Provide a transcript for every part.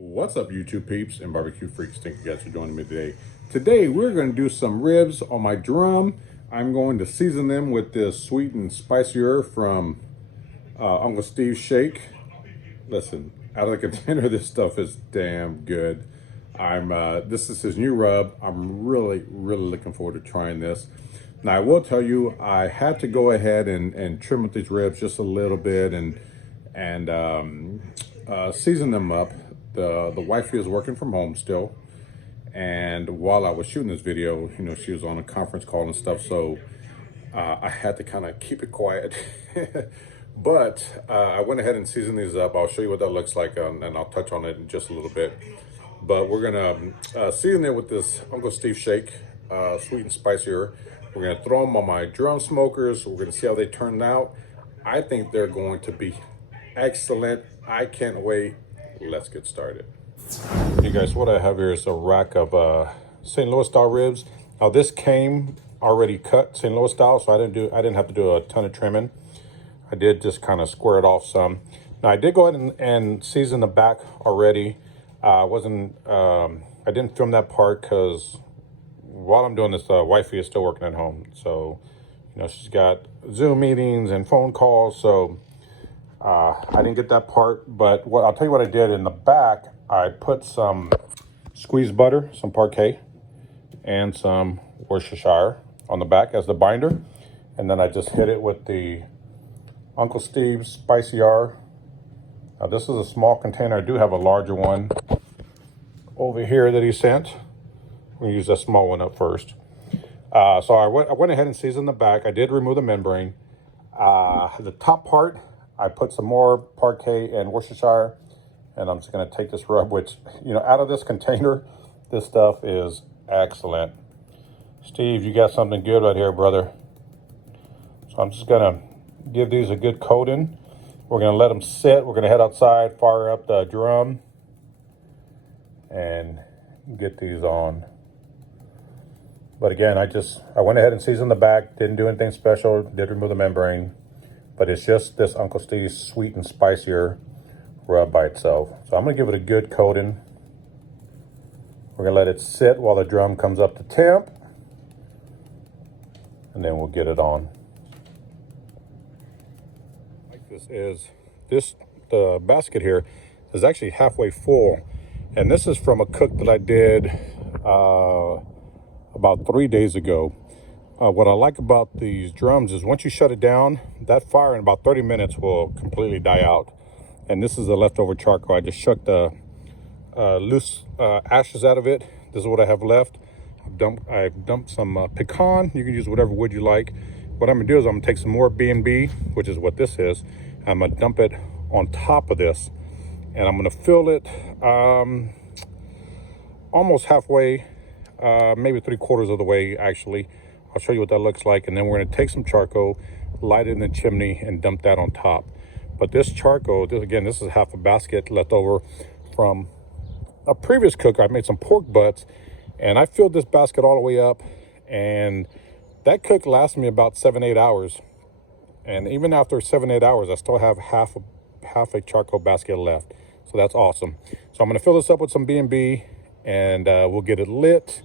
What's up, YouTube peeps and barbecue freaks? Thank you guys for joining me today. Today we're going to do some ribs on my drum. I'm going to season them with this sweet and spicier from Uncle Steve's Shake. Listen, out of the container, this stuff is damn good. This is his new rub. I'm really looking forward to trying this. Now I will tell you, I had to go ahead and trim up these ribs just a little bit and season them up. The wifey is working from home still, and while I was shooting this video, you know, she was on a conference call and stuff, so I had to kind of keep it quiet. But I went ahead and seasoned these up. I'll show you what that looks like, and I'll touch on it in just a little bit. But we're gonna season it with this Uncle Steve Shake, sweet and spicier. We're gonna throw them on my drum smokers. We're gonna see how they turn out. I think they're going to be excellent. I can't wait. Let's get started. Hey guys, what I have here is a rack of St. Louis style ribs. Now this came already cut St. Louis style, so I didn't have to do a ton of trimming. I did just kind of square it off some. Now I did go ahead and season the back already. I didn't film that part because while I'm doing this, wifey is still working at home. So, you know, she's got Zoom meetings and phone calls, so I didn't get that part. But I'll tell you what I did in the back. I put some squeezed butter, some Parquet, and some Worcestershire on the back as the binder. And then I just hit it with the Uncle Steve's Spicy R. Now this is a small container. I do have a larger one over here that he sent. We'll use that small one up first. So I went ahead and seasoned the back. I did remove the membrane. The top part, I put some more Parquet and Worcestershire, and I'm just gonna take this rub, which, you know, out of this container, this stuff is excellent. Steve, you got something good right here, brother. So I'm just gonna give these a good coating. We're gonna let them sit. We're gonna head outside, fire up the drum, and get these on. But again, I went ahead and seasoned the back, didn't do anything special, did remove the membrane, but it's just this Uncle Steve's sweet and spicier rub by itself. So I'm gonna give it a good coating. We're gonna let it sit while the drum comes up to temp, and then we'll get it on. The basket here is actually halfway full, and this is from a cook that I did about 3 days ago. What I like about these drums is once you shut it down, that fire in about 30 minutes will completely die out. And this is the leftover charcoal. I just shucked the loose ashes out of it. This is what I have left. I've dumped some pecan. You can use whatever wood you like. What I'm gonna do is I'm gonna take some more B&B, which is what this is. I'm gonna dump it on top of this, and I'm gonna fill it almost halfway, maybe 3/4 of the way actually. I'll show you what that looks like, and then we're gonna take some charcoal, light it in the chimney, and dump that on top. But this charcoal, this is half a basket left over from a previous cook. I made some pork butts, and I filled this basket all the way up, and that cook lasted me about 7-8 hours. And even after 7-8 hours, I still have half a charcoal basket left. So that's awesome. So I'm gonna fill this up with some B&B, and we'll get it lit,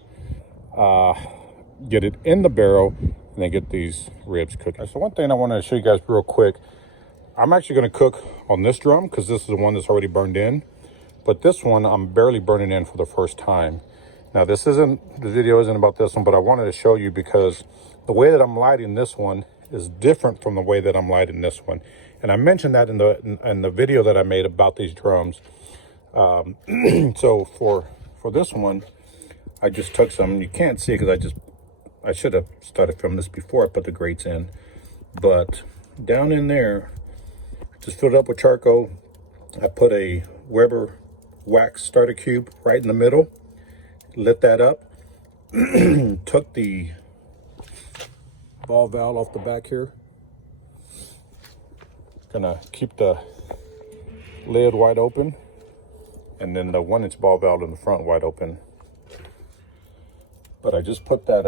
get it in the barrel, and then get these ribs cooking. So one thing I wanna show you guys real quick, I'm actually gonna cook on this drum because this is the one that's already burned in. But this one, I'm barely burning in for the first time. Now the video isn't about this one, but I wanted to show you because the way that I'm lighting this one is different from the way that I'm lighting this one. And I mentioned that in the video that I made about these drums. So for this one, I just took some, you can't see because I should have started filming this before I put the grates in. But down in there, just filled it up with charcoal. I put a Weber wax starter cube right in the middle, lit that up, took the ball valve off the back here. Gonna keep the lid wide open, and then the 1-inch ball valve in the front wide open. But I just put that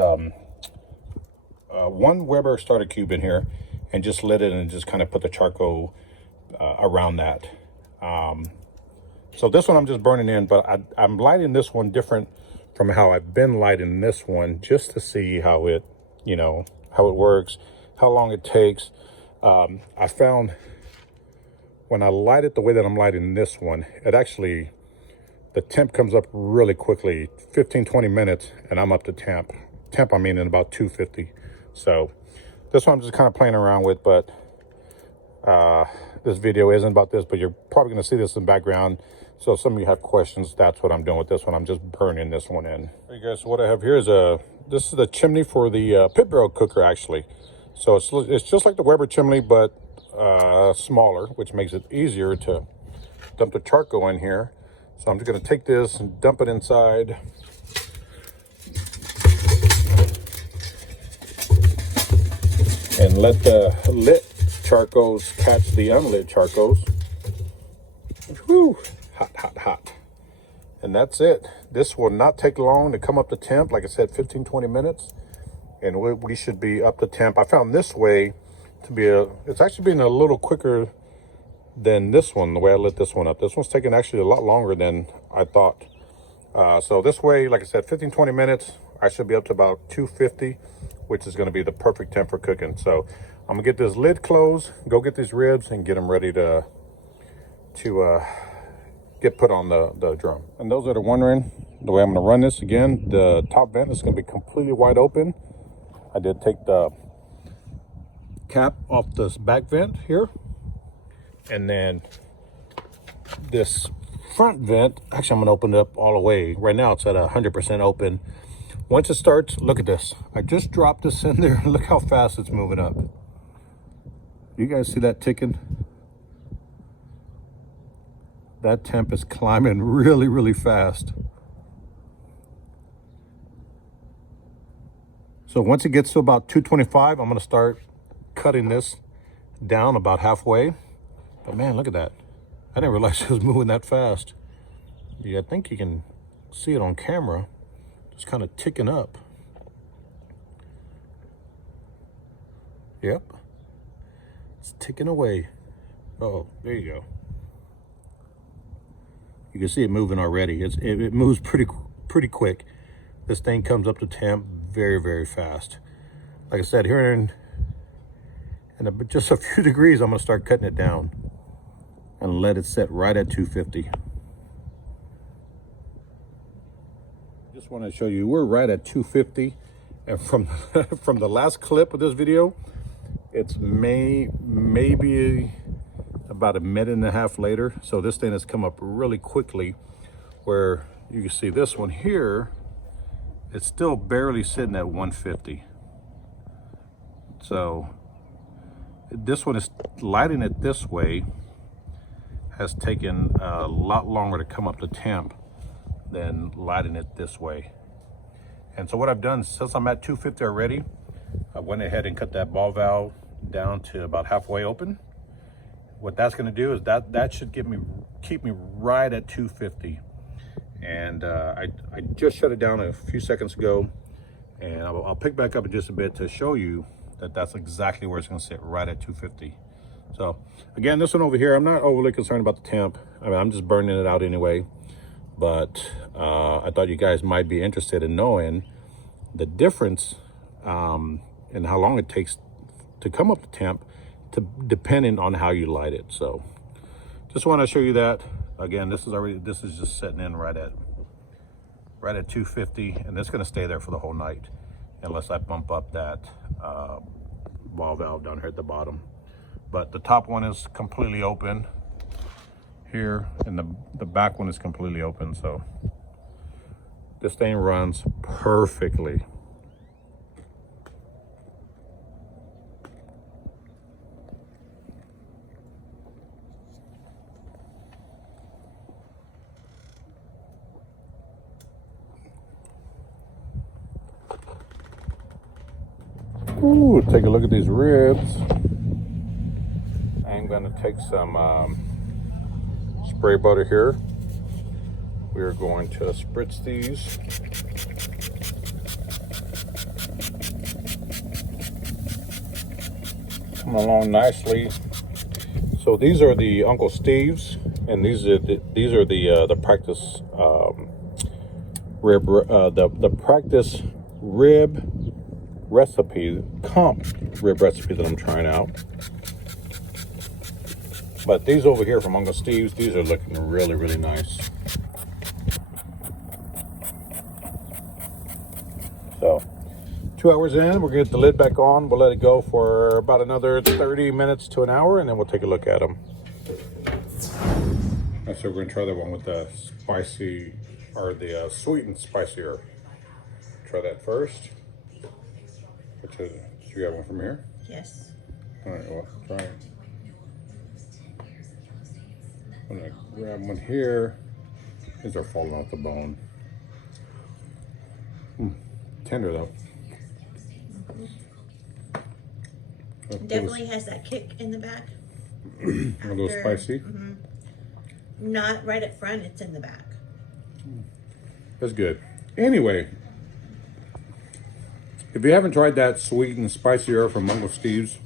1 Weber starter cube in here and just lit it and just kind of put the charcoal around that. So this one I'm just burning in, but I'm lighting this one different from how I've been lighting this one, just to see how it, you know, how it works, how long it takes. I found when I light it the way that I'm lighting this one, it actually, the temp comes up really quickly, 15-20 minutes, and I'm up to temp. I mean in about 250. So this one I'm just kind of playing around with, but this video isn't about this, but you're probably going to see this in the background. So if some of you have questions, that's what I'm doing with this one. I'm just burning this one in. Hey guys, so what I have here is this is the chimney for the pit barrel cooker, actually. So it's just like the Weber chimney, but smaller, which makes it easier to dump the charcoal in here. So I'm just going to take this and dump it inside. And let the lit charcoals catch the unlit charcoals. Whew, hot, hot, hot. And that's it. This will not take long to come up to temp. Like I said, 15-20 minutes. And we should be up to temp. I found this way to be it's actually been a little quicker than this one, the way I lit this one up. This one's taking actually a lot longer than I thought. So this way, like I said, 15-20 minutes, I should be up to about 250, which is going to be the perfect temp for cooking. So I'm gonna get this lid closed, go get these ribs, and get them ready to get put on the drum. And those that are wondering, the way I'm gonna run this, again, the top vent is gonna be completely wide open. I did take the cap off this back vent here, and then this front vent, actually I'm gonna open it up all the way. Right now it's at 100% open. Once it starts, look at this. I just dropped this in there. Look how fast it's moving up. You guys see that ticking? That temp is climbing really, really fast. So once it gets to about 225, I'm gonna start cutting this down about halfway. But man, look at that. I didn't realize it was moving that fast. Yeah, I think you can see it on camera. Just kind of ticking up. Yep. It's ticking away. Oh, there you go. You can see it moving already. It moves pretty quick. This thing comes up to temp very, very fast. Like I said, here in just a few degrees, I'm gonna start cutting it down and let it set right at 250. Just want to show you, we're right at 250. And from from the last clip of this video, it's maybe about a minute and a half later. So this thing has come up really quickly, where you can see this one here, it's still barely sitting at 150. So this one is lighting it this way has taken a lot longer to come up to temp than lighting it this way. And so what I've done, since I'm at 250 already, I went ahead and cut that ball valve down to about halfway open. What that's going to do is that should keep me right at 250. And I just shut it down a few seconds ago, and I'll pick back up in just a bit to show you that that's exactly where it's going to sit, right at 250. So again, this one over here, I'm not overly concerned about the temp. I mean, I'm just burning it out anyway. But I thought you guys might be interested in knowing the difference in how long it takes to come up to temp, depending on how you light it. So just want to show you that. Again, this is just sitting in right at 250, and it's going to stay there for the whole night unless I bump up that ball valve down here at the bottom. But the top one is completely open here, and the back one is completely open. So this thing runs perfectly. Ooh, take a look at these ribs. I'm gonna take some spray butter here. We are going to spritz these. Come along nicely. So these are the Uncle Steve's And these are the practice rib the practice rib recipe, comp rib recipe that I'm trying out. But these over here from Uncle Steve's, these are looking really, really nice. So 2 hours in, we're gonna get the lid back on. We'll let it go for about another 30 minutes to an hour, and then we'll take a look at them. Right, so we're gonna try that one with the spicy, or the sweet and spicier. Try that first. Do you have one from here? Yes. All right, well, try it. I'm gonna grab one here. These are falling off the bone. Tender though. Definitely has that kick in the back. A little spicy. Not right up front, it's in the back. That's good. Anyway, if you haven't tried that sweet and spicier from Uncle Steve's,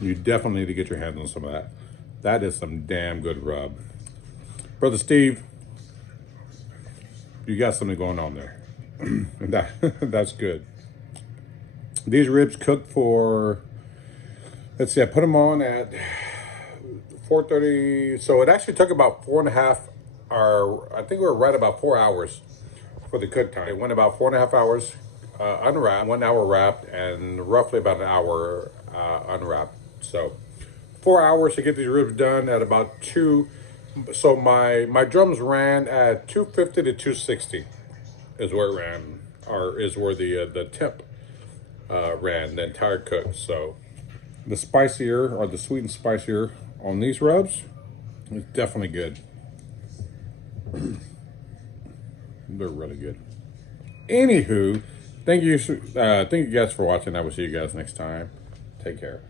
you definitely need to get your hands on some of that. That is some damn good rub. Brother Steve, you got something going on there. That's good. These ribs cooked for, let's see, I put them on at 4:30. So it actually took about 4.5 hours. I think we were right about 4 hours for the cook time. It went about 4.5 hours unwrapped, 1 hour wrapped, and roughly about an hour unwrapped. So 4 hours to get these ribs done at about 2. So my drums ran at 250 to 260 is where it ran, or is where the temp ran the entire cook. So the spicier, or the sweet and spicier on these rubs is definitely good. They're really good. Anywho, thank you guys for watching. I will see you guys next time. Take care.